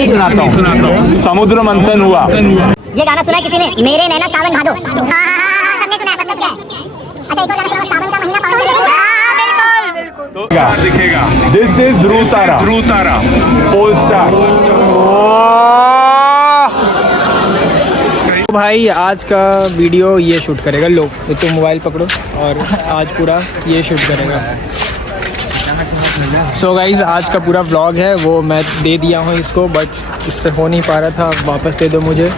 कहानी सुनाता हूँ। समुद्र मंथन हुआ। ये गाना सुना किसी ने? मेरे नैना सावन भादो। सबने सुना, सबने सुना। अच्छा, एक और गाना सुना, सावन का महीना पावन बिल्कुल। तो दिखेगा। This is Dhruv tara, pole star. भाई आज का वीडियो ये शूट करेगा। लो तो तुम मोबाइल पकड़ो और आज पूरा ये शूट करेगा। सो गाइज़ आज का पूरा व्लॉग है वो मैं दे दिया हूँ इसको, बट इससे हो नहीं पा रहा था, वापस दे दो मुझे।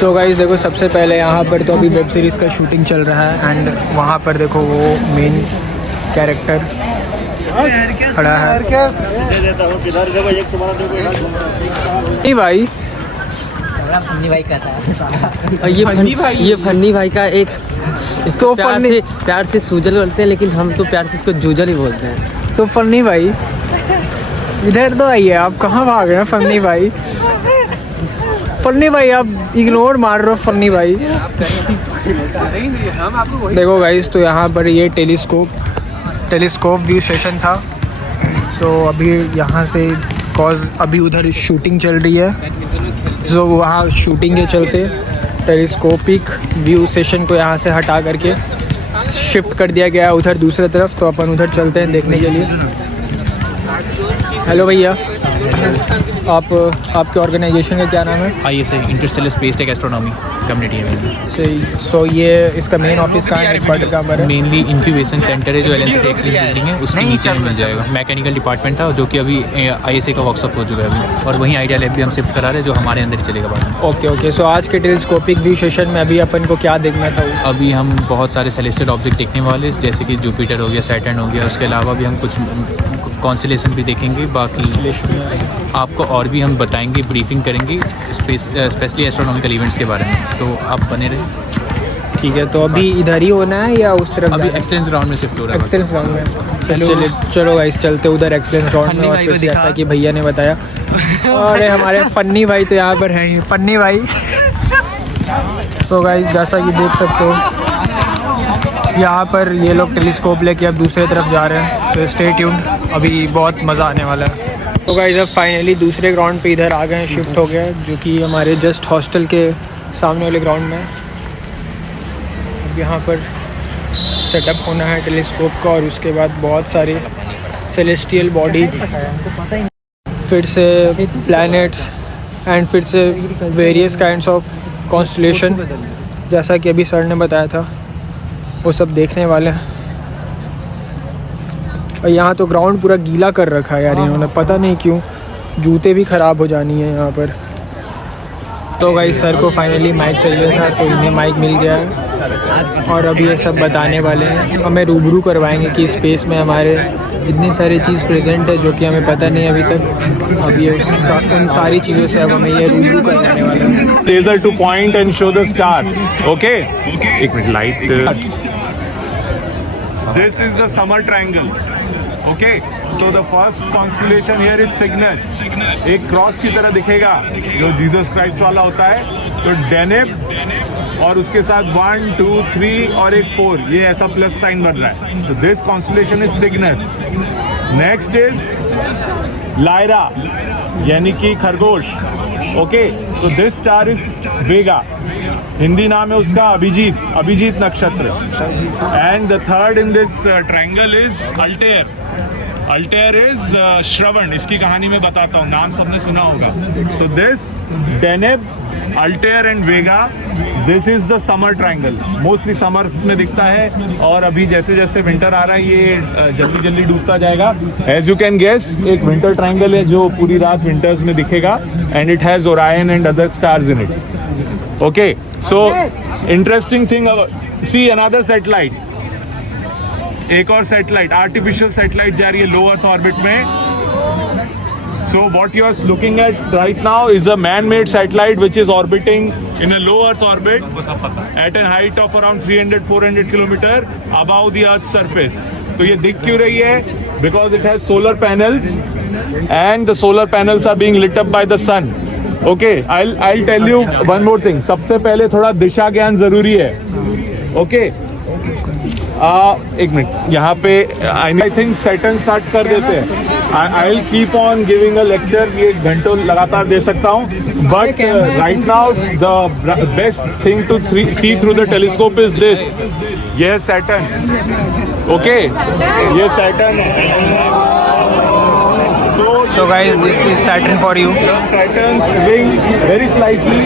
सो गाइज़ देखो, सबसे पहले यहाँ पर तो अभी वेब सीरीज़ का शूटिंग चल रहा है एंड वहाँ पर देखो वो मेन कैरेक्टर खड़ा है। नहीं भाई, फन्नी भाई का था। ये फन्नी भाई का एक इसको प्यार से सूजल बोलते हैं, लेकिन हम तो प्यार से इसको जूजल ही बोलते हैं। तो फन्नी भाई इधर तो आइए, आप कहाँ भाग रहे हैं फन्नी भाई? फन्नी भाई आप इग्नोर मार रहे हो फन्नी भाई। देखो गाइस, तो यहाँ पर ये टेलीस्कोप व्यू सेशन था। सो अभी यहाँ से कॉज अभी उधर शूटिंग चल रही है, सो वहाँ शूटिंग के चलते टेलीस्कोपिक व्यू सेशन को यहाँ से हटा करके शिफ्ट कर दिया गया है उधर दूसरे तरफ। तो अपन उधर चलते हैं देखने के लिए। हेलो भैया, आपके ऑर्गेनाइजेशन का क्या नाम है? ISA Interstellar space tech astronomy community है। सो ये इसका मेन ऑफिस कहाँ है, हेडक्वार्टर कहाँ पर है? मेनली इंक्यूबेशन सेंटर है जो LNC टेक्स की बिल्डिंग है, उसके नीचे में मिल जाएगा। मैकेनिकल डिपार्टमेंट था जो कि अभी ISA का वर्कशॉप हो चुका है अभी, और वहीं आइडिया लैब भी हम शिफ्ट करा रहे हैं जो हमारे अंदर ही चलेगा बाद में। ओके। सो आज के टेलीस्कोपिक व्यू सेशन में अभी अपन को क्या देखना था? अभी हम बहुत सारे सेलेस्टियल ऑब्जेक्ट देखने वाले, जैसे कि जुपिटर हो गया, सैटर्न हो गया। उसके अलावा भी हम कुछ कॉन्स्टेलेशन भी देखेंगे। बाकी आपको और भी हम बताएंगे, ब्रीफिंग करेंगे स्पेशली एस्ट्रोनॉमिकल इवेंट्स के बारे में, तो आप बने रहे। ठीक है, तो अभी इधर ही होना है या उस तरफ? अभी एक्सेलेंस ग्राउंड में शिफ्ट हो रहा है। एक्सेलेंस ग्राउंड में चलो गाइस, चलते उधर एक्सेलेंस ग्राउंड में। और फिर जैसा कि भैया ने बताया, और हमारे फन्नी भाई तो यहाँ पर हैं, फन्नी भाई। सो गाइस जैसा कि देख सकते हो, यहाँ पर ये लोग टेलीस्कोप लेके अब दूसरे तरफ जा रहे हैं। सो स्टे ट्यून्ड, अभी बहुत मज़ा आने वाला है। तो गाइस अब फाइनली दूसरे ग्राउंड पे इधर आ गए हैं, शिफ्ट हो गया, जो कि हमारे जस्ट हॉस्टल के सामने वाले ग्राउंड में। अब यहाँ पर सेटअप होना है टेलीस्कोप का, और उसके बाद बहुत सारी सेलेस्टियल बॉडीज, फिर से प्लैनेट्स एंड फिर से वेरियस काइंड्स ऑफ कॉन्स्टेलेशन, जैसा कि अभी सर ने बताया था, वो सब देखने वाले हैं। और यहाँ तो ग्राउंड पूरा गीला कर रखा है यार इन्होंने, पता नहीं क्यों, जूते भी ख़राब हो जानी है यहाँ पर। तो गाइस सर को फाइनली माइक चाहिए था, तो इन्हें माइक मिल गया है, और अभी ये सब बताने वाले हैं, हमें रूबरू करवाएंगे कि स्पेस में हमारे इतनी सारी चीज़ प्रेजेंट है जो कि हमें पता नहीं अभी तक। अब ये उन सारी चीज़ों से अब हमें ये रूबरू करवाने वाले हैं। Laser to point and show the stars. Okay, एक minute, light. This is the summer triangle. Okay, so the first constellation here is Cygnus. एक क्रॉस की तरह दिखेगा जो जीसस क्राइस्ट वाला होता है। तो डेनेब, और उसके साथ 1 2 3 और एक 4, ये ऐसा प्लस साइन बन रहा है। तो this constellation is Cygnus. Next is Lyra, यानी कि खरगोश। Okay, so this star is Vega, Hindi नाम है उसका अभिजीत नक्षत्र। And the third in this triangle is Altair is Shravan. इसकी कहानी मैं बताता हूँ, नाम सबने सुना होगा। So this Deneb, Altair and Vega, this is the summer triangle. Mostly summers में दिखता है, और अभी जैसे जैसे विंटर आ रहा है ये जल्दी जल्दी डूबता जाएगा। एज यू कैन गेस, एक विंटर ट्रायंगल है जो पूरी रात विंटर्स में दिखेगा, and it has Orion and other stars in it. Okay, so interesting thing, see another satellite, एक और सैटेलाइट, आर्टिफिशियल सैटेलाइट जा रही है लो अर्थ ऑर्बिट में। So what you are looking at right now is a man-made satellite which is orbiting in a low Earth orbit at a height of around 300-400 kilometer above the Earth's surface. तो ये दिख क्यों रही है? Because it has solar panels and the solar panels are being lit up by the sun. Okay, I'll tell you one more thing. सबसे पहले थोड़ा दिशा ज्ञान जरूरी है. Okay. एक मिनट यहाँ पे आई थिंक सैटर्न स्टार्ट कर देते हैं। I will keep on giving a lecture, ये घंटों लगातार दे सकता हूँ, but right now the best thing to see through the telescope is this. ये है सैटर्न, ओके, ये सैटर्न है। So guys, this is Saturn for you. Saturn swing very slightly,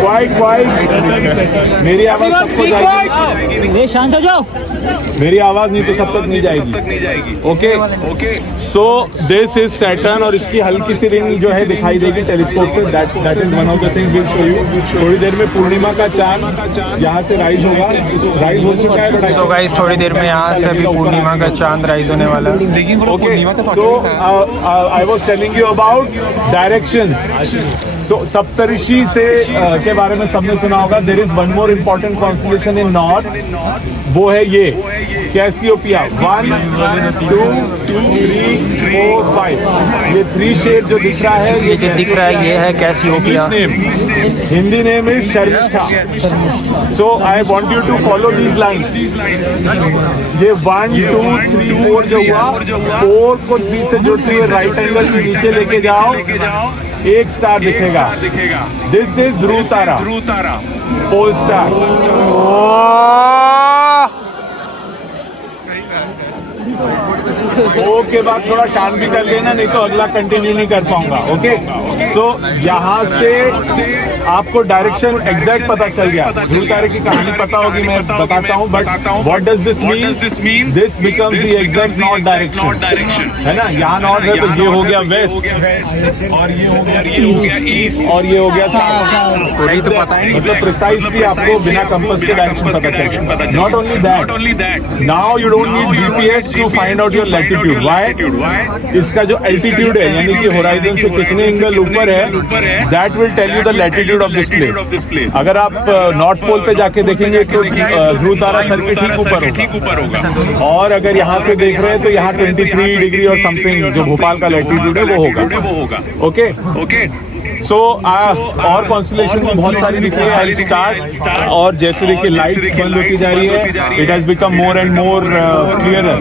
quite. मेरी आवाज सबको जाएगी। ये शांत हो जाओ। मेरी आवाज नहीं तो सब तक नहीं जाएगी। Okay, so this is Saturn और इसकी हल्की सी रिंग जो है दिखाई देगी टेलीस्कोप से। That is one of the things we show you. थोड़ी देर में पूर्णिमा का चांद यहाँ से राइज होगा, राइज हो चुका है। So guys, थोड़ी देर में यहाँ से भी पूर्णिमा का चांद राइज होने वाला है। Okay, so I was telling you about directions. तो सप्तऋषि से के बारे में सबने सुना होगा। There is one more important constellation in north, वो है ये कैसियोपिया। 1 2 3 4 5, ये 3 शेप जो दिख रहा है, ये जो दिख रहा है ये है Cassiopeia. Hindi name is Sharmishtha. So I want you to follow these lines. ये 1 2 3 4 जो हुआ, 4 को 3 से जोड़ते हुए राइट एंगल के नीचे लेके जाओ, एक स्टार दिखेगा। This is Dhruv tara, pole star. के बाद थोड़ा शांत भी कर लेना, नहीं तो अगला कंटिन्यू नहीं कर पाऊंगा। ओके, सो यहाँ से आपको डायरेक्शन एग्जैक्ट पता चल गया। ध्रुव तारे की कहानी पता होगी, मैं बताता हूँ, but what does this mean? This becomes the exact north direction, है ना। यहाँ नॉर्थ है तो ये हो गया वेस्ट, और ये हो गया ईस्ट, और ये हो गया साउथ। थोड़ी तो पता है, मतलब प्रिसाइसली आपको बिना कंपास के डायरेक्शन पता चल गया। Not only that, now you don't need GPS to find out your latitude. Why? इसका जो एल्टीट्यूड है, यानी कि होराइजन से कितने एंगल ऊपर है, that will tell you the latitude of this place. अगर आप नॉर्थ पोल पे जाके देखेंगे तो ध्रुव तारा सर के ठीक ऊपर होगा, और अगर यहाँ से देख रहे हैं तो यहाँ 23 डिग्री और समथिंग जो भोपाल का लैटिट्यूड है वो होगा। ओके, सो और कॉन्स्टेलेशन में बहुत सारी दिख रही है। आई स्टार्ट, और जैसे देखिए लाइट्स बंद होती जा रही है, it has become more and more clearer.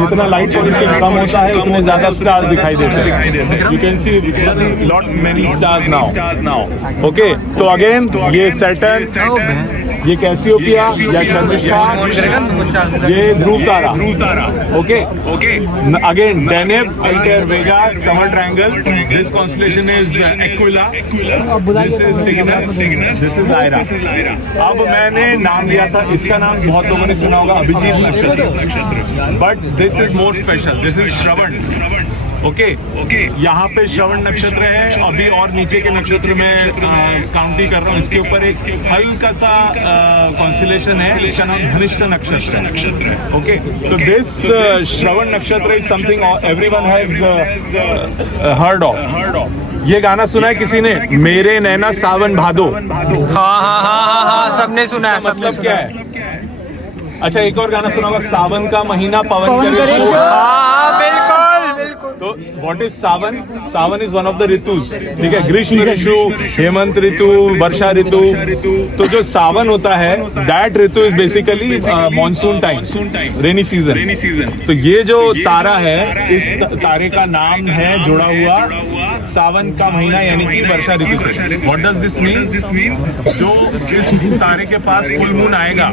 जितना लाइट पोल्यूशन कम होता है उतने ज्यादा स्टार्स दिखाई देते हैं। You can see lot many stars now. Okay, तो अगेन ये सैटर्न, ये कैसियोपिया या शर्मिष्ठा, ये ध्रुव तारा। Okay, again Deneb, Altair Vega, summer triangle. This constellation is Aquila, this is Cygnus, this is Lyra. अब मैंने नाम लिया था, इसका नाम बहुत लोगों ने सुना होगा, अभिजीत नक्षत्र, but this is more special, this is Shravan. Okay, यहाँ पे श्रवण नक्षत्र है। अभी और नीचे के नक्षत्र में काउंटिंग कर रहा हूँ, इसके ऊपर एक हल्का सा कॉन्स्टेलेशन है, इसका नाम धनिष्ठा नक्षत्र है। ओके, सो दिस श्रवण नक्षत्र is something everyone has heard of. ये गाना सुना है किसी ने, मेरे नैना सावन भादो? हाँ, सबने सुना है। मतलब क्या है? अच्छा, एक और गाना सुना होगा, सावन का महीना पवन करे। बिल्कुल। तो what is Sawan? Sawan is one of the ऋतुज, ठीक है। ग्रीष्म ऋतु, हेमंत ऋतु, वर्षा ऋतु। तो जो सावन होता है, that Ritu is basically monsoon time, rainy season. तो ये जो तारा है, इस तारे का नाम है जुड़ा हुआ सावन का महीना, यानी कि वर्षा ऋतु से। What does this mean? जो इस तारे के पास फुल मून आएगा,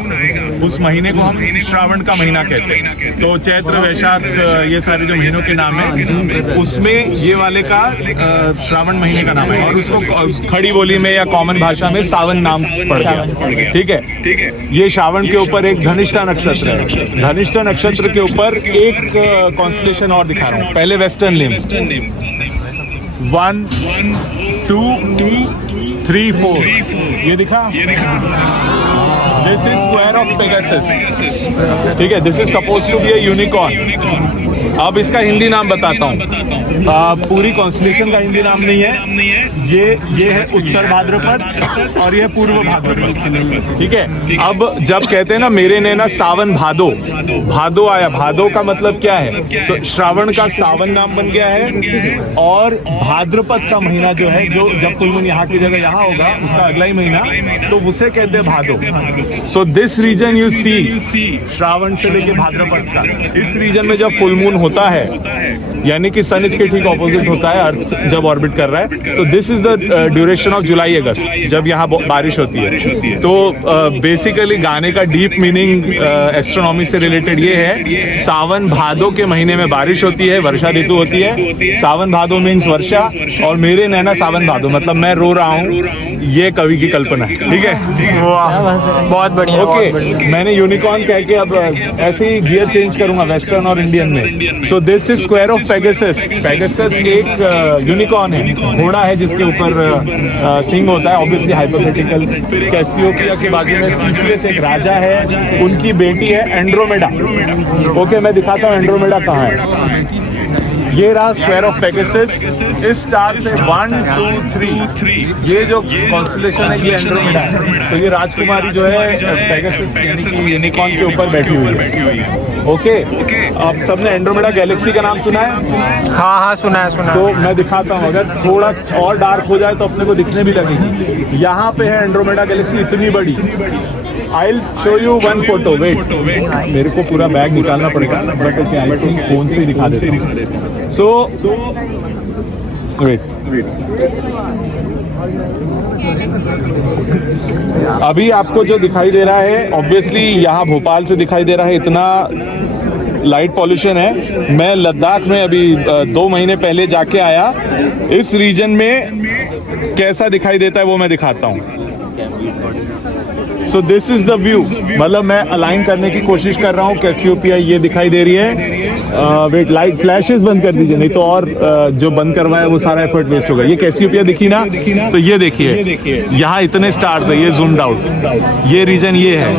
उस महीने को हम श्रावण का महीना कहते हैं। तो चैत्र, वैशाख, ये सारे जो महीनों के नाम है, उसमें ये वाले का श्रावण महीने का नाम है, और उसको खड़ी बोली में या कॉमन भाषा में सावन नाम पड़ गया। ठीक है। ये श्रावण के ऊपर एक धनिष्ठा नक्षत्र है। धनिष्ठा नक्षत्र के ऊपर एक कॉन्स्टेलेशन और दिखा रहा हूँ। पहले वेस्टर्न लिम्ब, 1 2 3 4, ये दिखा। This is square of Pegasus, ठीक है। This is suppose to be a unicorn. अब इसका हिंदी नाम बताता हूँ। पूरी कॉन्स्टलेशन का हिंदी नाम नहीं है। ये है उत्तर भाद्रपद और ये पूर्व भाद्रपद। ठीक है। अब जब कहते हैं ना मेरे नैना सावन भादो, भादो आया, भादो का मतलब क्या है? तो श्रावण का सावन नाम बन गया है और भाद्रपद का महीना जो है, जो जब फुल मून यहाँ की जगह यहाँ होगा उसका अगला ही महीना, तो उसे कहते हैं भादो। So this reason you see, Shravan से लेके भाद्रपद का, इस रीजन में जब फुल मून होता है यानी कि सन इसके ठीक ऑपोजिट होता है, अर्थ जब ऑर्बिट कर रहा है, तो this is the duration of July August, जब यहाँ बारिश होती है। तो बेसिकली गाने का डीप मीनिंग एस्ट्रोनॉमी से रिलेटेड ये है, सावन भादो के महीने में बारिश होती है, वर्षा ऋतु होती है। सावन भादो मीन्स वर्षा, और मेरे नैना सावन भादो मतलब मैं रो रहा हूँ, ये कवि की कल्पना है। ठीक है, बहुत बढ़िया। ओके, मैंने यूनिकॉर्न कह के अब ऐसे ही गियर चेंज करूंगा वेस्टर्न और इंडियन में। सो this is square of Pegasus. Pegasus एक यूनिकॉर्न है, घोड़ा है जिसके ऊपर सिंग होता है, ऑब्वियसली हाइपोथेटिकल। कैसियोपिया के बाजू में सीफिलिस एक राजा है, उनकी बेटी है एंड्रोमेडा। ओके, मैं दिखाता हूँ एंड्रोमेडा कहाँ है। ये रहा स्क्वायर ऑफ पेगासस। इस स्टार से 1 2 3 ये जो कॉन्स्टलेशन है ये एंड्रोमेडा है। तो ये राजकुमारी जो है पेगासस यानी कि यूनिकॉर्न के ऊपर बैठी हुई है। ओके, अब सबने एंड्रोमेडा गैलेक्सी का नाम सुना है? हाँ सुना है। तो मैं दिखाता हूँ, अगर थोड़ा और डार्क हो जाए तो अपने को दिखने भी लगेगी। यहाँ पे है एंड्रोमेडा गैलेक्सी, इतनी बड़ी। I'll show you one photo. Wait. मेरे को पूरा बैग निकालना पड़ेगा, but okay, I think phone से ही दिखा देता हूँ। So wait. अभी आपको जो दिखाई दे रहा है, ऑब्वियसली यहाँ भोपाल से दिखाई दे रहा है, इतना लाइट पॉल्यूशन है। मैं लद्दाख में अभी 2 महीने पहले जाके आया। इस रीजन में कैसा दिखाई देता है वो मैं दिखाता हूँ। सो दिस इज द व्यू, मतलब मैं अलाइन करने की कोशिश कर रहा हूँ। कैसियोपिया ये दिखाई दे रही है। वेट, लाइट फ्लैशेस बंद कर दीजिए, नहीं तो और जो बंद करवाया वो सारा एफर्ट वेस्ट होगा। ये कैसियोपिया दिखी ना, तो ये देखिए यहाँ इतने स्टार थे, ये जूम्ड आउट, ये रीजन ये है,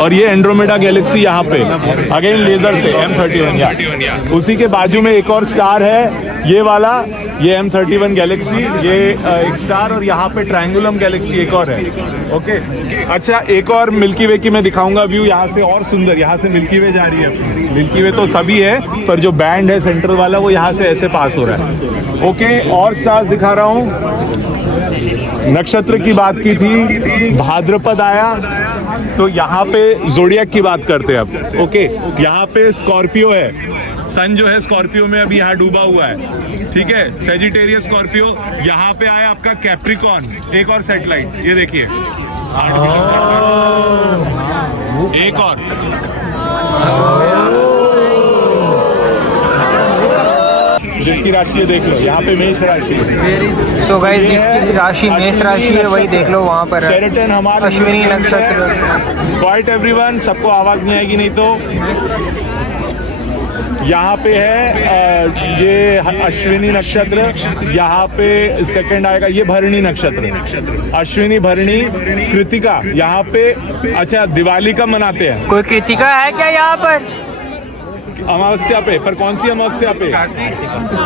और ये एंड्रोमेडा गैलेक्सी यहाँ पे अगेन लेजर से M31 या उसी के बाजू में एक और स्टार है, ये वाला, ये M31 गैलेक्सी, ये एक स्टार, और यहाँ पे ट्रायंगुलम गैलेक्सी एक और है। ओके, अच्छा, एक और मिल्की वे की मैं दिखाऊंगा व्यू यहाँ से, और सुंदर। यहाँ से मिल्की वे जा रही है। मिल्की वे तो सभी है, पर जो बैंड है सेंट्रल वाला वो यहाँ से ऐसे पास हो रहा है। ओके, और स्टार्स दिखा रहा हूँ। नक्षत्र की बात की थी, भाद्रपद आया, तो यहाँ पे जोडियक की बात करते हैं अब। ओके, यहाँ पे स्कॉर्पियो है, सन जो है स्कॉर्पियो में अभी यहाँ डूबा हुआ है। ठीक है, सेजिटेरियस स्कॉर्पियो। यहाँ पे आया आपका कैप्रिकॉर्न, एक और सैटेलाइट, ये देखिए, एक और। जिसकी राशि है देख लो, यहाँ पे मेष राशि है। सो गाइस, जिसकी राशि मेष राशि है वही देख लो, वहाँ पर शेरेटन हमारा अश्विनी नक्षत्र। क्वाइट एवरीवन, सबको आवाज नहीं आएगी नहीं तो। यहाँ पे है ये अश्विनी नक्षत्र, यहाँ पे सेकंड आएगा ये भरणी नक्षत्र, अश्विनी भरणी कृतिका। यहाँ पे अच्छा दिवाली कब मनाते हैं? कोई कृतिका है क्या यहाँ पर? अमावस्या पे। पर कौन सी अमावस्या पे?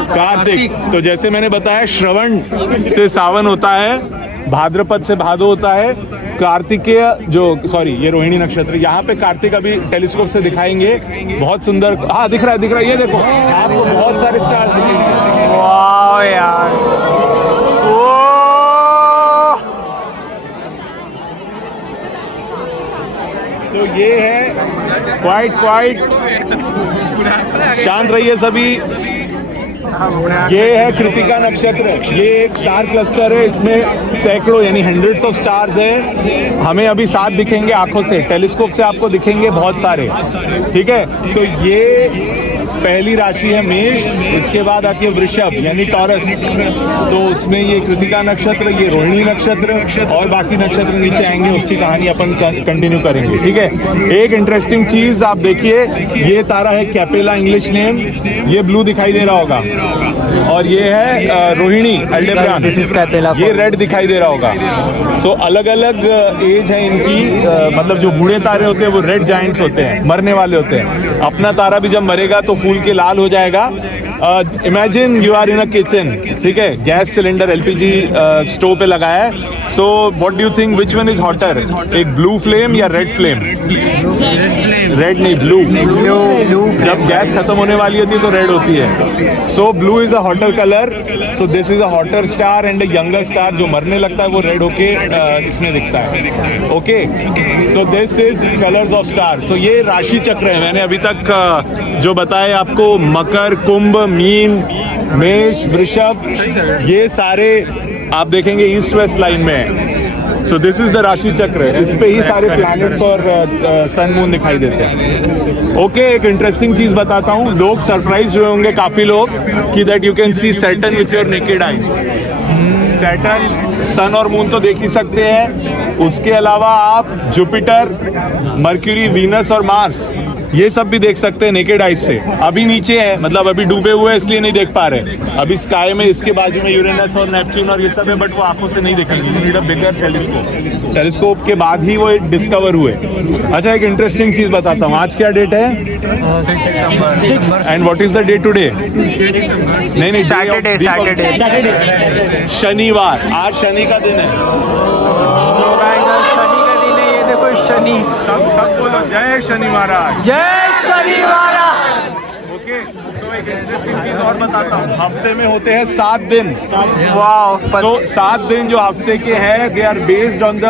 कार्तिक। तो जैसे मैंने बताया, श्रवण से सावन होता है, भाद्रपद से भादो होता है, कार्तिकेय ये रोहिणी नक्षत्र। यहाँ पे कार्तिक अभी टेलीस्कोप से दिखाएंगे, बहुत सुंदर। हाँ, दिख रहा है, ये देखो, आपको बहुत सारे स्टार्स दिखेंगे। वाह यार, तो ये है क्वाइट शांत रहिए सभी। ये है कृतिका नक्षत्र, ये एक स्टार क्लस्टर है, इसमें सैकड़ों यानी हंड्रेड्स ऑफ स्टार्स है। हमें अभी 7 दिखेंगे आंखों से, टेलीस्कोप से आपको दिखेंगे बहुत सारे। ठीक है, तो ये पहली राशि है मेष, इसके बाद आती है वृषभ यानी टॉरस, तो उसमें ये कृतिका नक्षत्र, ये रोहिणी नक्षत्र और बाकी नक्षत्र नीचे आएंगे, उसकी कहानी अपन कंटिन्यू करेंगे। ठीक है, एक इंटरेस्टिंग चीज आप देखिए, ये तारा है कैपेला इंग्लिश नेम, ये ब्लू दिखाई दे रहा होगा, और ये है रोहिणी अल्डेब्रान, ये रेड दिखाई दे रहा होगा। सो अलग अलग एज है इनकी, मतलब जो बूढ़े तारे होते हैं वो रेड जायंट्स होते हैं, मरने वाले होते हैं। अपना तारा भी जब मरेगा तो फूल के लाल हो जाएगा। Imagine you are in a kitchen, ठीक है, गैस सिलेंडर एलपीजी स्टोव पे लगाया है, so what do you think which one is hotter, एक ब्लू फ्लेम या रेड फ्लेम? रेड नहीं, ब्लू। जब गैस खत्म होने वाली होती है तो रेड होती है। So blue is a hotter colour, so this is a hotter star and a younger star, जो मरने लगता है वो रेड होके इसमें दिखता है। Okay, so this is colours of star. So ये राशि चक्र है, मैंने अभी तक जो बताया आपको, मकर, कुंभ, मीन, मेष, वृषभ, ये सारे आप देखेंगे ईस्ट वेस्ट लाइन में है। सो दिस इज द राशि चक्र, इस पे ही सारे प्लैनेट्स और सन मून दिखाई देते हैं। ओके, एक इंटरेस्टिंग चीज बताता हूँ, लोग सरप्राइज हुए होंगे काफी लोग कि that you can see Saturn with your naked eye. Saturn, sun और मून तो देख ही सकते हैं, उसके अलावा आप जुपिटर, मर्क्यूरी, वीनस और मार्स, ये सब भी देख सकते हैं नेकेड आइज से। अभी नीचे है, मतलब अभी डूबे हुए इसलिए नहीं देख पा रहे। अभी स्काई में इसके बाजू में यूरेनस और नेपच्यून और ये सब है, बट वो आंखों से नहीं देखेंगे, you need a bigger telescope. Telescope के बाद ही वो डिस्कवर हुए। अच्छा, एक इंटरेस्टिंग चीज बताता हूँ, आज क्या डेट है? And what is the day today? नहीं, सैटरडे, शनिवार। आज शनि का दिन है। शनि, सब बोलो जय शनि महाराज, जय शनि महाराज। ओके, सो एक इंटरेस्टिंग चीज और बताता हूँ, हफ्ते में होते हैं 7 दिन। वाओ, सो 7 दिन जो हफ्ते के हैं, they are based on the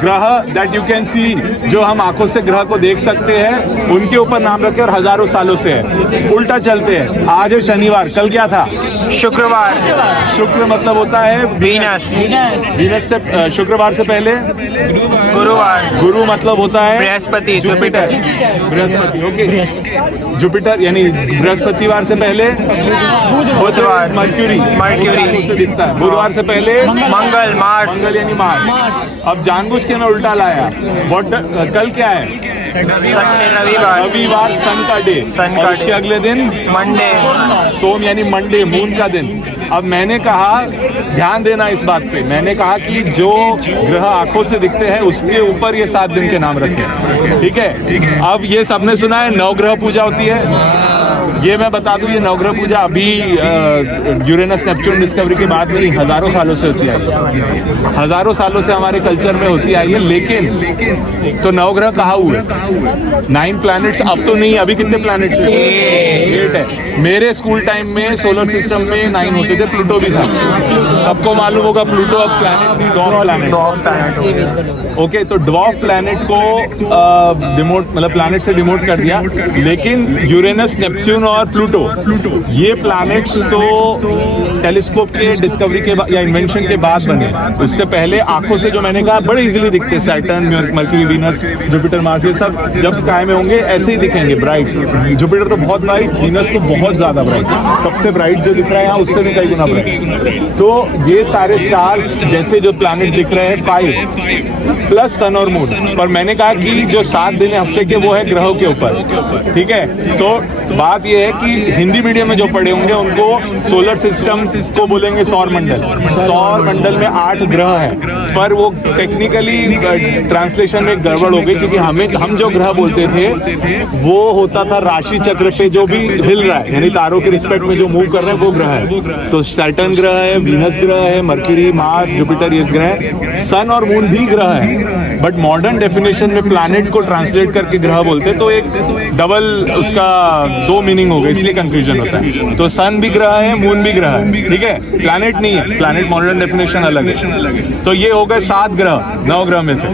graha that you can see, जो हम आंखों से ग्रह को देख सकते हैं, उनके ऊपर नाम रखे और हजारों सालों से है। उल्टा चलते हैं, आज है शनिवार, कल क्या था? शुक्रवार। शुक्र मतलब होता है वीनस, वीनस से शुक्रवार से पहले गुरुवार, गुरु मतलब होता है Brihaspati, Jupiter, Brihaspati. Okay, Jupiter यानी बृहस्पतिवार से पहले बुधवार, मर्क्यूरी, मर्क्यूरी से दिखता है। बुधवार से पहले मंगल, मार्स, मंगल यानी मार्स। अब जानबूझ के ना उल्टा लाया। कल क्या है? रविवार, सन का डे, और उसके अगले दिन मंडे, सोम यानी मंडे, मून का दिन। अब मैंने कहा, ध्यान देना इस बात पे, मैंने कहा कि जो ग्रह आंखों से दिखते हैं उसके ऊपर ये 7 दिन के नाम रखे। ठीक है, अब ये सबने सुना है नवग्रह पूजा होती है, ये मैं बता दूं, ये नवग्रह पूजा अभी यूरेनस नेपच्यून डिस्कवरी के बाद नहीं, हजारों सालों से होती आई है, हजारों सालों से हमारे कल्चर में होती आई है। लेकिन तो नवग्रह कहाँ हुए? 9 प्लैनेट्स, अब तो नहीं, अभी कितने प्लैनेट्स हैं? 8 है। मेरे स्कूल टाइम में सोलर सिस्टम में 9 होते थे, प्लूटो भी था, सबको मालूम होगा प्लूटो अब प्लैनेट नहीं, ड्वार्फ प्लैनेट। ओके, तो ड्वार्फ प्लैनेट को डिमोट, मतलब प्लैनेट से डिमोट कर दिया, लेकिन यूरेनस, नेपच्यून और प्लूटो, ये प्लैनेट्स तो टेलीस्कोप के डिस्कवरी के या इन्वेंशन के बाद बने। उससे पहले आंखों से जो मैंने कहा बड़े इजीली दिखते, Saturn, mercury, Venus, Jupiter, Mars, ये सब जब स्काई में होंगे ऐसे ही दिखेंगे, ब्राइट। जुपिटर तो बहुत ब्राइट, वीनस तो बहुत ज्यादा ब्राइट, सबसे ब्राइट जो दिख रहा है यहाँ उससे भी कई गुना ब्राइट। तो ये सारे स्टार्स जैसे जो प्लैनेट दिख रहे हैं 5 प्लस सन और मून। पर मैंने कहा कि जो 7 दिन हफ्ते के वो है ग्रहों के ऊपर। ठीक है, तो बात ये है कि हिंदी मीडियम में जो पढ़े होंगे उनको सोलर सिस्टम को बोलेंगे सौर मंडल। सौर मंडल में 8 ग्रह हैं, पर वो टेक्निकली ट्रांसलेशन में गड़बड़ हो गई, क्योंकि हम जो ग्रह बोलते थे वो होता था राशि चक्र पे जो भी हिल रहा है, यानी तारों के रिस्पेक्ट में जो मूव कर रहे हैं वो ग्रह है। तो सैटर्न ग्रह है, वीनस ग्रह है, मर्क्यूरी, मार्स, जुपिटर, ये ग्रह है। सन और मून भी ग्रह है, बट मॉडर्न डेफिनेशन में प्लैनेट को ट्रांसलेट करके ग्रह बोलते हैं, तो एक डबल उसका 2 मीनिंग हो गए, इसलिए कंफ्यूजन होता है। तो सन भी ग्रह है, मून भी ग्रह है, ठीक है, प्लैनेट नहीं है, प्लैनेट मॉडर्न डेफिनेशन अलग है। तो ये हो गए 7 ग्रह 9 ग्रह में से।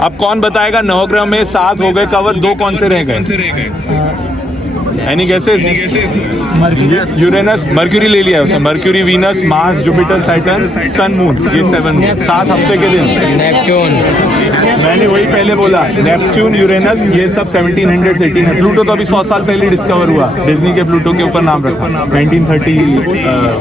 अब कौन बताएगा 9 ग्रह में 7 हो गए कवर, 2 कौन से रह गए? Any guesses? यूरेनस, मर्क्यूरी ले लिया उसने, Mercury, Venus, Mars, Jupiter, Saturn, sun, moon, ये 7 हफ्ते के दिन। नेपच्यून मैंने वही पहले बोला, नेपच्यून, यूरेनस ये सब 1700 1800। प्लूटो तो अभी 100 साल पहले डिस्कवर हुआ, डिज्नी के प्लूटो के ऊपर नाम रखा 1930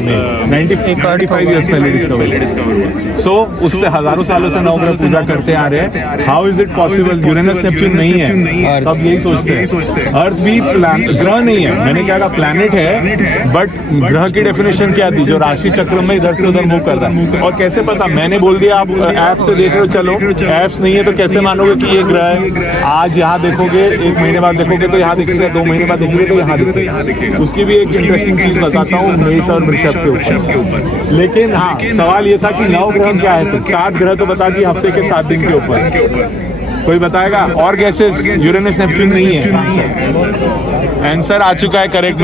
में, 95 ईयर्स पहले डिस्कवर हुआ। सो उससे हजारों सालों से नवग्रह पूजा करते आ रहे हैं। How is it possible? Uranus Neptune नहीं है, सब यही सोचते हैं। अर्थ भी ग्रह नहीं है, मैंने क्या कहा प्लैनेट है, बट ग्रह की डेफिनेशन क्या थी? जो राशि चक्र में इधर से उधर मूव करता है। और कैसे पता? मैंने बोल दिया, आप ऐप से देख रहे हो, चलो ऐप्स नहीं है तो कैसे मानोगे कि ये ग्रह है? आज यहाँ देखोगे, 1 महीने बाद देखोगे तो यहाँ दिखेगा, 2 महीने बाद देखोगे तो यहाँ दिखेगा। उसकी भी एक इंटरेस्टिंग चीज बताता हूँ मेष और वृषभ के ऊपर। लेकिन हाँ, सवाल ये था कि 9 ग्रह क्या है? 7 ग्रह तो बता दिए, हफ्ते के 7 दिन के ऊपर। कोई बताएगा? और गैसेस यूरेनस नेपच्यून नहीं है। आंसर आ चुका है करेक्ट,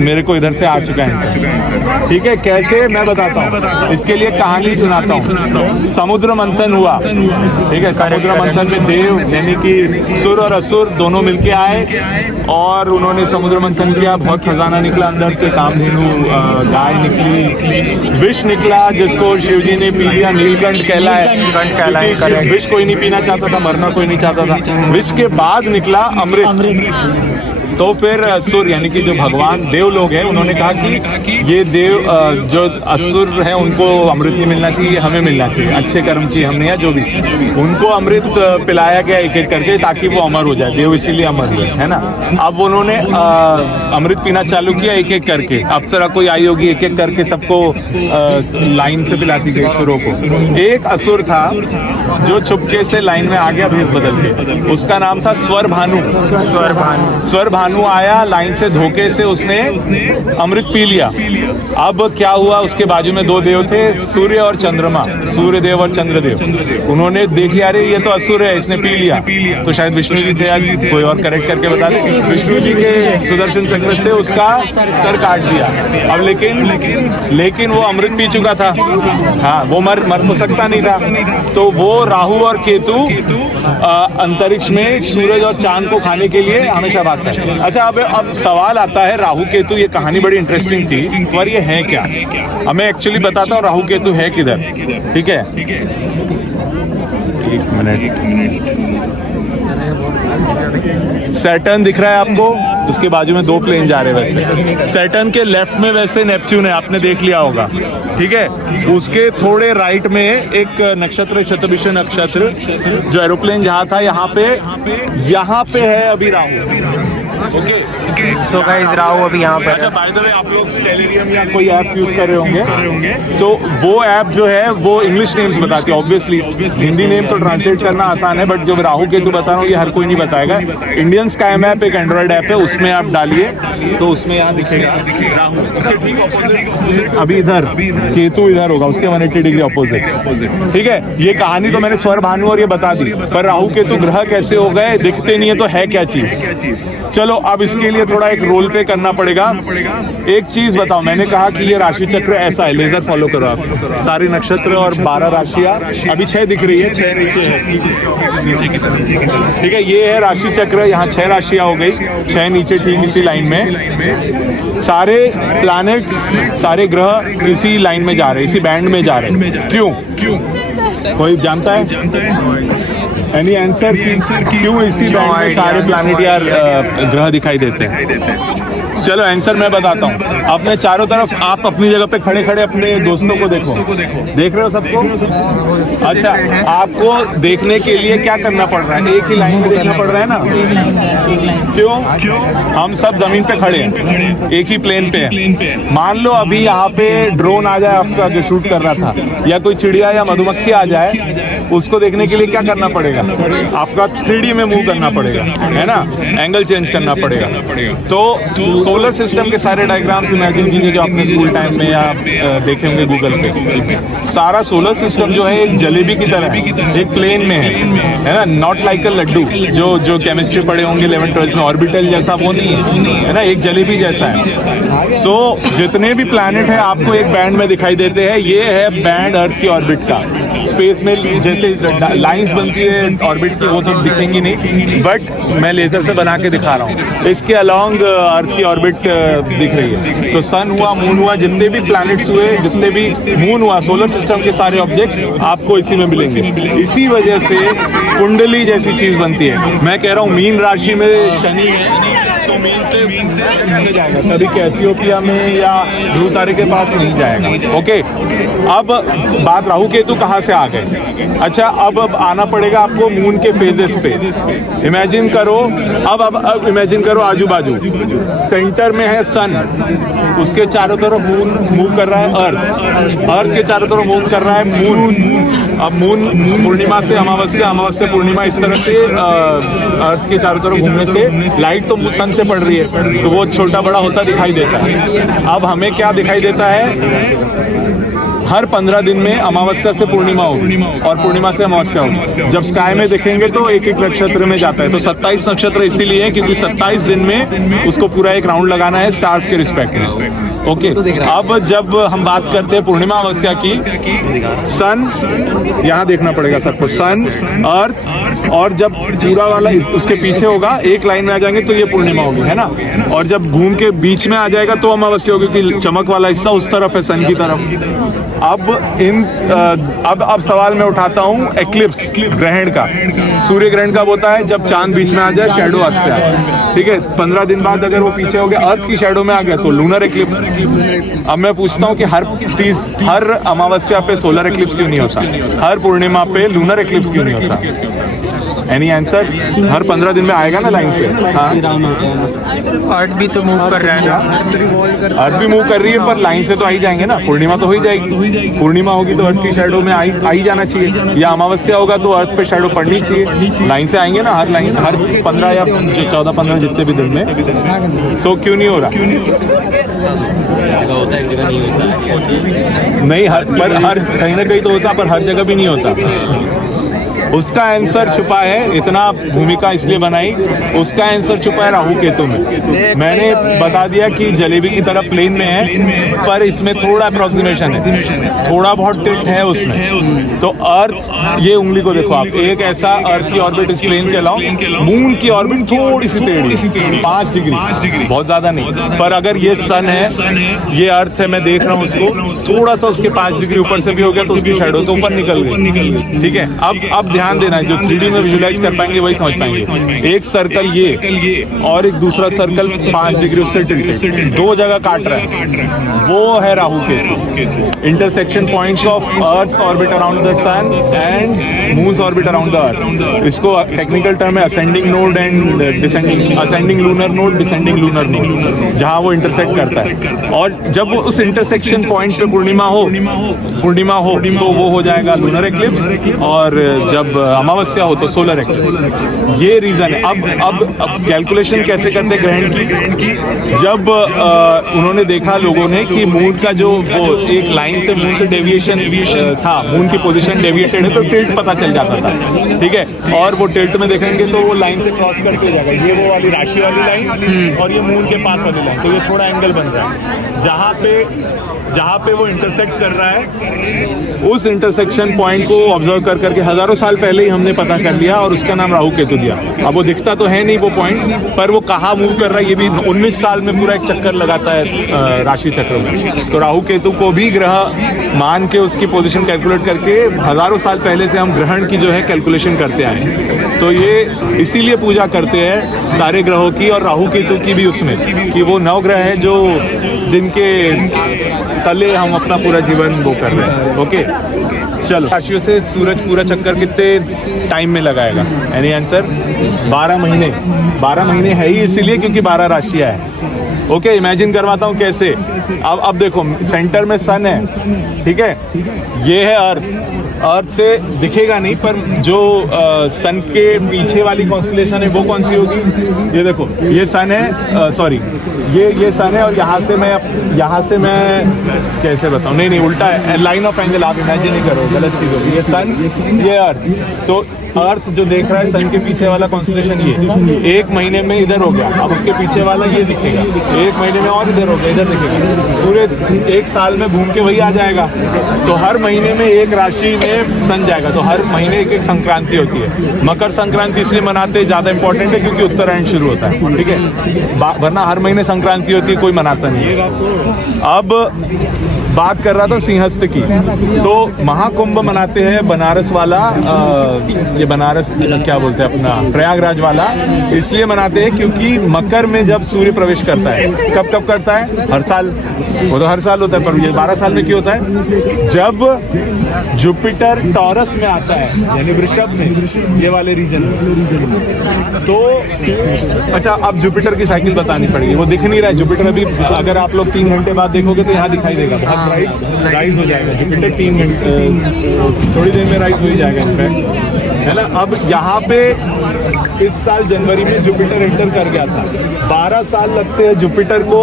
मेरे को इधर से आ चुका है। ठीक है, कैसे मैं बताता हूँ। इसके लिए कहानी सुनाता हूँ। समुद्र मंथन हुआ, ठीक है। समुद्र मंथन में देव यानी कि सुर और असुर दोनों मिलके आए और उन्होंने समुद्र मंथन किया। बहुत खजाना निकला अंदर से, कामधेनु गाय निकली, विष निकला जिसको शिव जी ने पी लिया, नीलकंठ कहलाए। विष कोई नहीं पीना चाहता था, मरना कोई नहीं चाहता था। विष के बाद निकला अमृत। तो फिर असुर यानी कि जो भगवान देव लोग हैं, उन्होंने कहा कि ये देव जो असुर हैं उनको अमृत नहीं मिलना चाहिए, हमें मिलना चाहिए, अच्छे कर्म किए हमने या जो भी। उनको अमृत पिलाया गया एक एक करके ताकि वो अमर हो जाए। देव इसीलिए अमर हुए, है ना। अब उन्होंने अमृत पीना चालू किया एक एक करके। अप्सरा कोई आई होगी, एक एक करके सबको लाइन से पिलाती गई असुरों को। एक असुर था जो चुपके से लाइन में आ गया भेष बदल के, उसका नाम था स्वर भानु। स्वर भानु आया, लाइन से धोखे से उसने अमृत पी लिया। अब क्या हुआ? उसके बाजू में 2 देव थे, सूर्य और चंद्रमा, सूर्य देव और चंद्रदेव। उन्होंने देखी, अरे ये तो असुर है, इसने पी लिया। तो शायद विष्णु जी थे, आज कोई और करेक्ट करके बता दे। विष्णु जी के सुदर्शन चक्र से उसका सर काट दिया। अब लेकिन वो अमृत पी चुका था। हाँ, वो मर तो सकता नहीं था। तो वो राहु और केतु अंतरिक्ष में सूरज और चांद को खाने के लिए हमेशा भागता है। अच्छा, अब सवाल आता है, राहु केतु, ये कहानी बड़ी इंटरेस्टिंग थी, पर ये है क्या? हमें एक्चुअली बताता हूँ राहु केतु है किधर। ठीक है, 1 मिनट। सैटर्न दिख रहा है आपको? उसके बाजू में 2 प्लेन जा रहे हैं। वैसे सैटर्न के लेफ्ट में वैसे नेपच्यून है, आपने देख लिया होगा। ठीक है, उसके थोड़े राइट में एक नक्षत्र, शतभिषा नक्षत्र, जो एरोप्लेन जहाँ था यहाँ पे है अभी Rahu. Okay, so guys Rahu अभी यहाँ पर। अच्छा, बाय द वे, आप लोग स्टेलेरियम या कोई ऐप यूज कर रहे होंगे, तो वो ऐप जो है वो इंग्लिश नेम्स बताती है। ऑब्वियसली हिंदी नेम तो ट्रांसलेट करना आसान है, बट जो राहु केतु बता रहा हूँ ये हर कोई नहीं बताएगा। इंडियन स्काई मैप एक एंड्रॉइड ऐप है, उसमें आप डालिए तो उसमें यहाँ दिखेगा राहु, उसके ठीक ऑपोजिट अभी इधर केतु इधर होगा, उसके 180 डिग्री ऑपोजिट। ठीक है, ये कहानी तो मैंने स्वर भानु और ये बता दी, पर राहु केतु ग्रह कैसे हो गए, दिखते नहीं है तो है क्या चीज? चलो, अब इसके लिए थोड़ा एक रोल प्ले करना पड़ेगा। एक चीज बताओ, मैंने कहा कि ये राशि चक्र ऐसा है, लेजर फॉलो करो आप। सारे नक्षत्र और 12 राशियां, अभी 6 दिख रही है, 6 नीचे है। ठीक है, ये है राशि चक्र, यहाँ 6 राशियां हो गई, 6 नीचे ठीक इसी लाइन में। सारे प्लैनेट, सारे ग्रह इसी लाइन में जा रहे हैं, इसी बैंड में जा रहे हैं। क्यों? कोई जानता है? Any answer? क्यों इसी बैंड में सारे प्लैनेट या ग्रह दिखाई देते हैं? चलो आंसर मैं बताता हूँ। अपने चारों तरफ आप अपनी जगह पे खड़े खड़े अपने दोस्तों को देखो, देख रहे हो सबको? अच्छा, आपको देखने के लिए क्या करना पड़ रहा है? एक ही लाइन में देखना पड़ रहा है ना? क्यों? हम सब जमीन पे खड़े हैं, एक ही प्लेन पे हैं। मान लो अभी यहाँ पे ड्रोन आ जाए आपका जो शूट कर रहा था, या कोई चिड़िया या मधुमक्खी आ जाए, उसको देखने के लिए क्या करना पड़ेगा? आपका 3D में मूव करना पड़ेगा, है ना, एंगल चेंज करना पड़ेगा। तो सोलर सिस्टम के सारे डायग्राम्स इमेजिन कीजिए जो आपने स्कूल टाइम में या देखे होंगे गूगल पे। सारा सोलर सिस्टम जो है एक जलेबी की तरह है, एक प्लेन में है ना, नॉट लाइक अ लड्डू जो केमिस्ट्री पढ़े होंगे 11th-12th में, ऑर्बिटल जैसा वो नहीं है ना, एक जलेबी जैसा है। सो जितने भी प्लैनेट है आपको एक बैंड में दिखाई देते हैं, ये है बैंड अर्थ की ऑर्बिट का। स्पेस में जैसे लाइंस बनती है ऑर्बिट की वो तो दिखेंगी नहीं, बट मैं लेजर से बना के दिखा रहा हूँ। इसके अलॉन्ग अर्थ की ऑर्बिट दिख रही है। तो सन हुआ, मून हुआ, जितने भी प्लैनेट्स हुए, जितने भी मून हुआ, सोलर सिस्टम के सारे ऑब्जेक्ट्स आपको इसी में मिलेंगे। इसी वजह से कुंडली जैसी चीज बनती है। मैं कह रहा हूँ मीन राशि में शनि है तो मीन से जाएगा, कभी कैसियोपिया में या ध्रुव तारे के पास नहीं जाएगा। ओके, अब बात राहु केतु कहाँ से आ गए। अच्छा, अब आना पड़ेगा आपको मून के फेजेस पे। इमेजिन करो, अब इमेजिन करो आजू बाजू सेंटर में है सन, उसके चारों तरफ मून मूव कर रहा है अर्थ के चारों तरफ मूव कर रहा है मून। अब मून पूर्णिमा से अमावस्या, अमावस्या पूर्णिमा, इस तरह से अर्थ के चारों तरफ घूमने से लाइट तो सन से पड़ रही है तो वो छोटा बड़ा होता दिखाई देता है। अब हमें क्या दिखाई देता है, हर 15 दिन में अमावस्या से पूर्णिमा होगी और पूर्णिमा से अमावस्या होगी। जब स्काई में देखेंगे तो एक एक नक्षत्र में जाता है। तो 27 नक्षत्र इसीलिए है क्योंकि 27 दिन में उसको पूरा एक राउंड लगाना है स्टार्स के रिस्पेक्ट में। ओके, अब जब हम बात करते हैं पूर्णिमा अमावस्या की, सन यहाँ देखना पड़ेगा सबको, सन अर्थ, और जब पूरा वाला उसके पीछे होगा एक लाइन में आ जाएंगे तो ये पूर्णिमा होगी, है ना। और जब घूम के बीच में आ जाएगा तो अमावस्या होगी क्योंकि चमक वाला हिस्सा उस तरफ है सन की तरफ। अब सवाल मैं उठाता हूँ एक्लिप्स, ग्रहण का। सूर्य ग्रहण कब होता है, जब चांद बीच में आ जाए, शैडो आते हैं, ठीक है। 15 दिन बाद अगर वो पीछे हो गया, अर्थ की शैडो में आ गया तो लूनर एक्लिप्स। अब मैं पूछता हूँ कि हर अमावस्या पे सोलर एक्लिप्स क्यों नहीं होता, हर पूर्णिमा पे लूनर एक्लिप्स क्यों नहीं होता? Any answer? हर 15 दिन में आएगा ना लाइन से। हाँ, अर्थ भी तो मूव कर रहा है ना, अर्थ भी मूव कर रही है पर लाइन से तो आ ही जाएंगे ना। पूर्णिमा तो हो ही जाएगी, पूर्णिमा होगी तो अर्थ की शैडो में आ ही जाना चाहिए, या अमावस्या होगा तो अर्थ पे शैडो पड़नी चाहिए, लाइन से आएंगे ना। हर लाइन हर 15 या 14-15 जितने भी दिन में। सो क्यों नहीं हो रहा? नहीं, हर कहीं ना कहीं तो होता, पर हर जगह भी नहीं होता। उसका आंसर छुपा है, इतना भूमिका इसलिए बनाई, उसका आंसर छुपा है राहु केतु में। मैंने बता दिया कि जलेबी की तरह प्लेन में है, पर इसमें थोड़ा अप्रोक्सीमेशन है, थोड़ा बहुत टिल्ट है उसमें। तो अर्थ, ये उंगली को देखो आप, एक ऐसा अर्थ की ऑर्बिट इस प्लेन के अलावा मून की ऑर्बिट थोड़ी सी टेढ़ी, 5 डिग्री, बहुत ज्यादा नहीं। पर अगर ये सन है, ये अर्थ है, मैं देख रहा हूँ उसको, थोड़ा सा उसके 5 डिग्री ऊपर से भी हो गया तो उसकी शैडो तो ऊपर निकल गई, ठीक है। अब ध्यान देना, जो 3D में विजुलाइज कर पाएंगे वही समझ पाएंगे। एक सर्कल ये और एक दूसरा सर्कल 5 डिग्री उससे टिल्टेड, 2 जगह काट रहा है, वो है Rahu Ketu. Intersection points of earth's orbit around the sun and moon's orbit around the earth. इसको टेक्निकल टर्म है ascending node and descending, ascending lunar node, descending lunar node, जहां वो इंटरसेक्ट करता है। और जब वो उस इंटरसेक्शन पॉइंट पे पूर्णिमा हो तो वो हो जाएगा लूनर एक्लिप्स, और जब अमावस्या हो तो सोलर एक्लिप्स। ये रीजन है। अब कैलकुलेशन कैसे करते ग्रहण की, जब उन्होंने देखा लोगों ने कि मून का जो वो एक लाइन से मून से डेविएशन था, मून की पोजीशन डेविएटेड है तो टिल्ट पता चल जाता था, ठीक है। और वो टिल्ट में देखेंगे तो वो लाइन से क्रॉस करके जाएगा, ये वो वाली राशि वाली लाइन और ये मून के पाथ वाली लाइन, तो ये थोड़ा एंगल बन रहा है। जहाँ पे वो इंटरसेक्ट कर रहा है, उस इंटरसेक्शन पॉइंट को ऑब्जर्व कर करके हजारों साल पहले ही हमने पता कर लिया और उसका नाम राहु केतु दिया। अब वो दिखता तो है नहीं वो पॉइंट, पर वो कहाँ मूव कर रहा है ये भी 19 साल में पूरा एक चक्कर लगाता है राशि चक्र में। तो राहु केतु को भी ग्रह मान के उसकी पोजीशन कैलकुलेट करके हजारों साल पहले से हम ग्रहण की जो है कैलकुलेशन करते आए। तो ये इसीलिए पूजा करते हैं सारे ग्रहों की और राहु केतु की भी उसमें, कि वो 9 ग्रह है जो जिनके तले हम अपना पूरा जीवन वो कर रहे हैं। ओके, चलो, राशियों से सूरज पूरा चक्कर कितने टाइम में लगाएगा? Any answer? 12 महीने। 12 महीने है ही इसीलिए क्योंकि 12 राशियां हैं। ओके, इमेजिन करवाता हूँ कैसे। अब देखो, सेंटर में सन है, ठीक है, ये है अर्थ से दिखेगा नहीं, पर जो सन के पीछे वाली कॉन्स्टेलेशन है वो कौन सी होगी? ये देखो, ये सन है, सॉरी, ये सन है, और यहाँ से मैं कैसे बताऊँ, नहीं उल्टा है, लाइन ऑफ एंगल आप इमेजिन नहीं करो, गलत चीज़ होगी। ये सन, ये अर्थ, तो अर्थ जो देख रहा है सन के पीछे वाला कॉन्स्टलेशन ये 1 महीने में इधर हो गया, अब उसके पीछे वाला ये दिखेगा, 1 महीने में और इधर हो गया, इधर दिखेगा, पूरे 1 साल में घूम के वही आ जाएगा। तो हर महीने में एक राशि में सन जाएगा, तो हर महीने एक संक्रांति होती है। मकर संक्रांति इसलिए मनाते ज़्यादा इंपॉर्टेंट है क्योंकि उत्तरायण शुरू होता है, ठीक है, वरना हर महीने संक्रांति होती है, कोई मनाता नहीं है। अब बात कर रहा था सिंहस्थ की, तो महाकुंभ मनाते हैं बनारस वाला, ये बनारस क्या बोलते हैं अपना प्रयागराज वाला, इसलिए मनाते हैं क्योंकि मकर में जब सूर्य प्रवेश करता है, कब कब करता है, हर साल, वो तो हर साल होता है, पर ये 12 साल में क्यों होता है, जब जुपिटर टॉरस में आता है, यानी वृषभ में, ये वाले रीजन में। तो अच्छा, अब जुपिटर की साइकिल बतानी पड़ेगी, वो दिख नहीं रहा है जुपिटर अभी, अगर आप लोग 3 घंटे बाद देखोगे तो यहाँ दिखाई देगा, बहुत ब्राइट राइज हो जाएगा जुपिटर, 3 घंटे थोड़ी देर में राइज हो ही जाएगा इनफैक्ट, है ना। अब यहाँ पे इस साल जनवरी में जुपिटर एंटर कर गया था, 12 साल लगते हैं जुपिटर को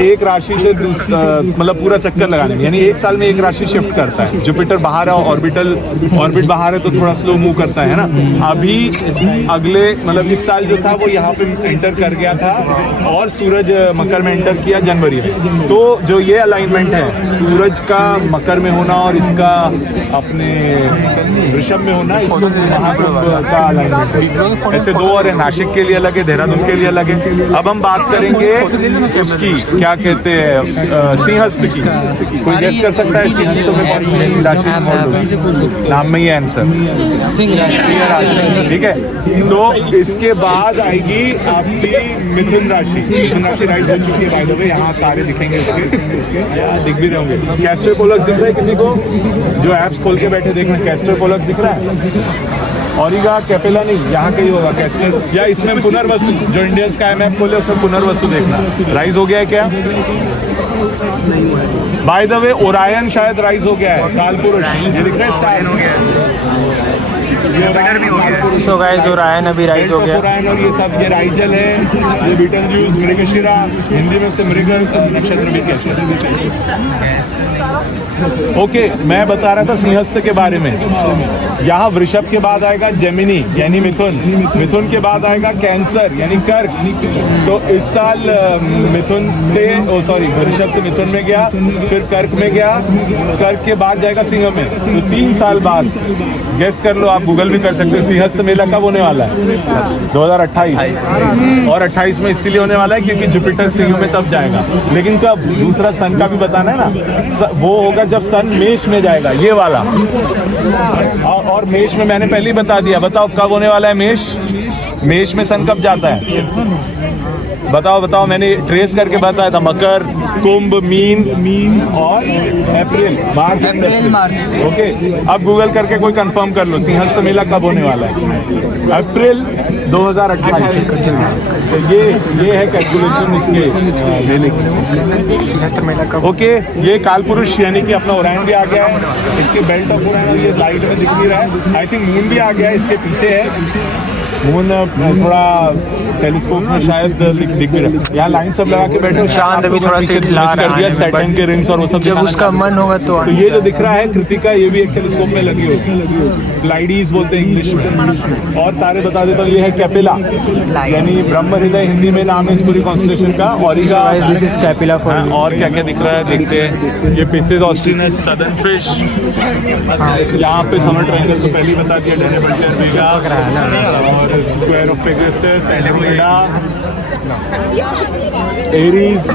एक राशि से मतलब पूरा चक्कर लगाने में, यानी 1 साल में एक राशि शिफ्ट करता है। जुपिटर बाहर है, ऑर्बिट बाहर है, तो थोड़ा स्लो मूव करता है ना। अभी अगले मतलब इस साल जो था वो यहाँ पे एंटर कर गया था और सूरज मकर में एंटर किया जनवरी में। तो जो ये अलाइनमेंट है सूरज का मकर में होना और इसका अपने वृषभ में होना, इसको महाकुंभ का अलाइनमेंट है। ऐसे 2 और है, नासिक के लिए अलग है, देहरादून के लिए अलग है। अब हम बात करेंगे उसकी, क्या कहते हैं, सिंहस्थ की। कोई गेस कर सकता है सिंहस्थ में कौन सी राशि होगी? नाम में ही आंसर सिंह राशि, ठीक है। तो इसके बाद आएगी आपकी मिथुन राशि। मिथुन राशि राइज हो चुकी है बाय द वे, यहाँ तारे दिखेंगे इसके, दिख भी रहे होंगे। कैस्ट्रोपोलस दिख रहा है किसी को? जो एप्स खोल के बैठे देख रहे हैं, कैस्ट्रोपोलस दिख रहा है? ऑरिगा कैपेला नहीं, यहाँ कहीं होगा कैस्टर, या इसमें पुनर्वसु, जो इंडियन स्काई मैप खोले उसमें पुनर्वसु देखना राइज हो गया है क्या? बाय द वे ओरायन शायद राइज हो गया है, कालपुरुष, ये दिख रहा है स्टार। सो गाइस ओरायन अभी राइज हो गया। ओरायन और ये सब, ये राइजल है, ये बीटलजूस, मृगशिरा, हिंदी में उससे मृग नक्षत्र भी कहते हैं। ओके, मैं बता रहा था सिंहस्थ के बारे में। यहाँ वृषभ के बाद आएगा जेमिनी यानी मिथुन, मिथुन के बाद आएगा कैंसर यानी कर्क। तो इस साल मिथुन से वृषभ से मिथुन में गया, फिर कर्क में गया, कर्क के बाद जाएगा सिंह में। तो 3 साल बाद गेस कर लो, आप गूगल भी कर सकते हो, सिंहस्थ मेला कब होने वाला है? 2028। और 28 में इसलिए होने वाला है क्योंकि जुपिटर सिंह में तब जाएगा। लेकिन कब? दूसरा सन का भी बताना है ना, वो होगा जब सन मेष में जाएगा, ये वाला। और मेष में मैंने पहले ही बता दिया, बताओ कब होने वाला है मेष? मेष में सन कब जाता है? बताओ, मैंने ट्रेस करके बताया था, मकर, कुंभ, मीन और अप्रैल, मार्च। ओके, अब गूगल करके कोई कंफर्म कर लो सिंहस्थ मेला कब होने वाला है? अप्रैल 2028। तो ये है कैलकुलेशन इसके मेले की। सिंहस्थ मेला कब? ओके, ये कालपुरुष यानी कि अपना ओरायन भी आ गया है, इसके बेल्ट ऑफ ओरायन, ये लाइट में दिख नहीं रहा है। आई थिंक मून भी आ गया है, इसके पीछे है मून, थोड़ा टेलीस्कोप में शायद दिख भी रहा है। यहाँ लाइन सब लगा के बैठे हो, चांद अभी थोड़ा पीछे कर दिया, सैटर्न के रिंग्स और वो सब। जब उसका मन होगा तो ये जो दिख रहा है कृतिका, ये भी एक टेलीस्कोप में लगी होगी, ग्लाइडीज बोलते हैं इंग्लिश में। और तारे बता देता हूँ, ये है कैपेला यानी ब्रह्म हृदय, हिंदी में नाम है इस पूरी कॉन्स्टलेशन का। ऑरिगा, दिस इज कैपेला फॉर। और क्या क्या दिख रहा है देखते हैं। ये पिसेस ऑस्ट्रिनस, सदर्न फिश, यहाँ पे समर ट्रायंगल तो पहले ही बता दिया, डेनेबल्टर, वेगा और square of Pegasus, Andromeda, Aries,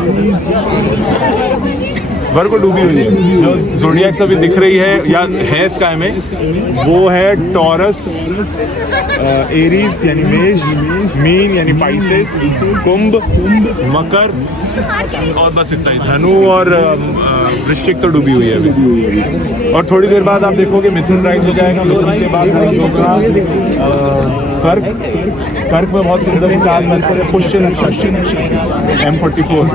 Virgo डूबी हुई है। जो ज़ोडिएक्स अभी दिख रही है या है स्काई में, वो है टॉरस, एरीज यानी मेष, मीन यानी पाइसेस, कुंभ, मकर और बस इतना ही। धनु और वृश्चिक तो डूबी हुई है अभी। और थोड़ी देर बाद आप देखोगे मिथुन राइज हो जाएगा, मिथुन के बाद राइज होगा कर्क में बहुत सुंदर स्टार नक्षत्र है, पुष्य नक्षत्र, M44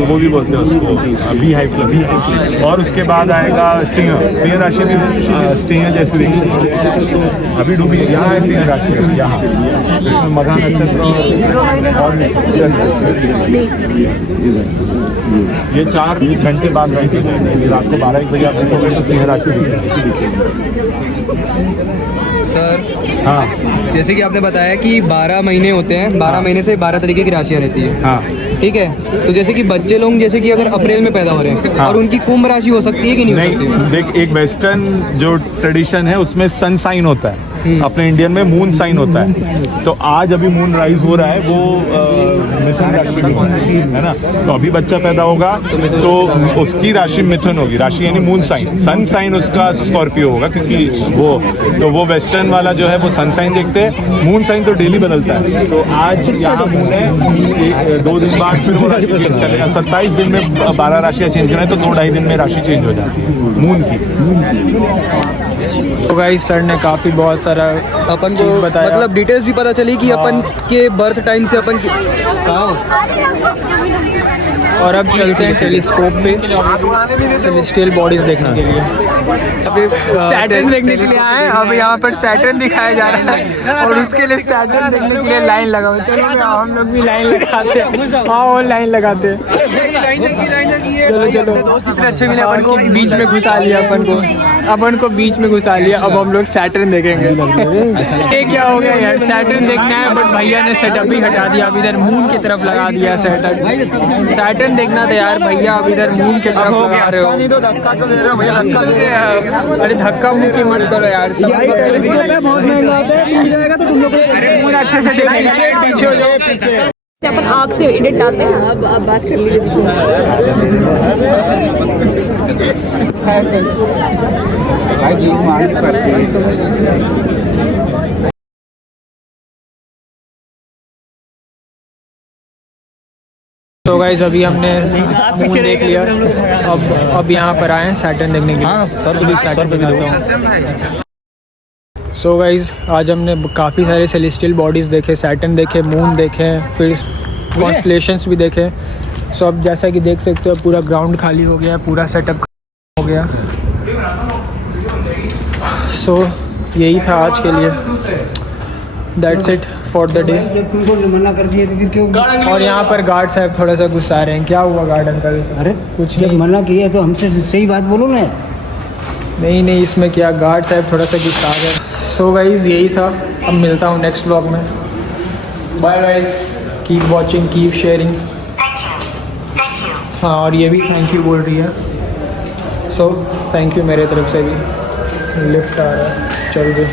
वो भी बोलते हैं उसको, बी हाई प्लस। और उसके बाद आएगा सिंह राशि भी, सिंह जैसे दिखती अभी डूबी है। यहाँ है सिंह राशि, यहाँ मघा नक्षत्र और ये 4 घंटे बाद रात को 12-1 बजे आप देखोगे तो सिंह राशि सर हाँ जैसे कि आपने बताया कि 12 महीने होते हैं, 12 महीने से 12 तरीके की राशियाँ रहती है। हाँ ठीक है, तो जैसे कि बच्चे लोग जैसे कि अगर अप्रैल में पैदा हो रहे हैं हाँ। और उनकी कुंभ राशि हो सकती है कि नहीं हो सकती? नहीं, देख एक वेस्टर्न जो ट्रेडिशन है उसमें सन साइन होता है, अपने इंडियन में मून साइन होता है। तो आज अभी मून राइज हो रहा है, वो मिथुन राशि में है ना। तो अभी बच्चा पैदा होगा तो उसकी राशि मिथुन होगी, राशि यानी मून साइन। सन साइन उसका स्कॉर्पियो होगा, क्योंकि वो वेस्टर्न वाला जो है वो सन साइन देखते हैं, मून साइन तो डेली बदलता है। तो आज यहाँ मून है, 2 दिन बाद फिर वो राशि चेंज करेगा। 27 दिन में 12 राशियाँ चेंज करें तो 2-2.5 दिन में राशि चेंज हो जाती है मून की। तो गाइस सर ने काफ़ी बहुत सारा अपन चीज़ को बताया। मतलब डिटेल्स भी पता चली कि अपन के बर्थ टाइम से अपन कहाँ हो। और अब चलते हैं टेलीस्कोप पे सेलेस्टियल बॉडीज देखने के लिए। अभी सैटर्न देखने के लिए आए हैं। अब यहाँ पर सैटर्न दिखाया जा रहा है और उसके लिए सैटर्न देखने के लिए लाइन लगा हुआ। चलो हम लोग भी लाइन लगाते हैं। हाँ वो लाइन लगाते हैं। चलो चलो दोस्त इतने अच्छे मिले, अपन को बीच में घुसा लिया, अपन को बीच में घुसा लिया। अब हम लोग सैटर्न देखेंगे। ये क्या हो गया यार, सैटर्न देखना है बट भैया ने सेटअप ही हटा दिया। अब इधर मून की तरफ लगा दिया सैटर्न देखना था यार भैया, अब इधर मून की तरफ लगा रहे हो। अरे धक्का मुक्की मत करो यार, बहुत महंगा आता है। मून अच्छे से पीछे हो जाओ, पीछे। अपन आग से एडिट डालते हैं। अब बात कर लीजिए तो गाइस अभी हमने मून देख लिया। अब यहाँ पर आए हैं सैटर्न देखने के लिए। हाँ सर भी सैटर्न दिखाता हूँ। सो गाइस आज हमने काफ़ी सारे सेलेस्टियल बॉडीज़ देखे, सैटर्न देखे, मून देखे, फिर कॉन्स्टलेशंस भी देखे। सो अब जैसा कि देख सकते हो पूरा ग्राउंड खाली हो गया, पूरा सेटअप हो गया। सो यही था आज के लिए। That's it for the day. और यहाँ पर गार्ड साहब थोड़ा सा गुस्सा रहे हैं। क्या हुआ गार्ड अंकल? अरे कुछ जब नहीं। मना किया तो हमसे सही बात बोलो ना। नहीं इसमें क्या, गार्ड साहब थोड़ा सा गुस्सा गए। सो गाइज यही था। अब मिलता हूँ नेक्स्ट व्लॉग में। Bye guys, keep watching, keep sharing. हाँ और ये भी थैंक यू बोल रही है। सो थैंक यू मेरे तरफ से भी। लिफ्ट आ रहा है, चल गए।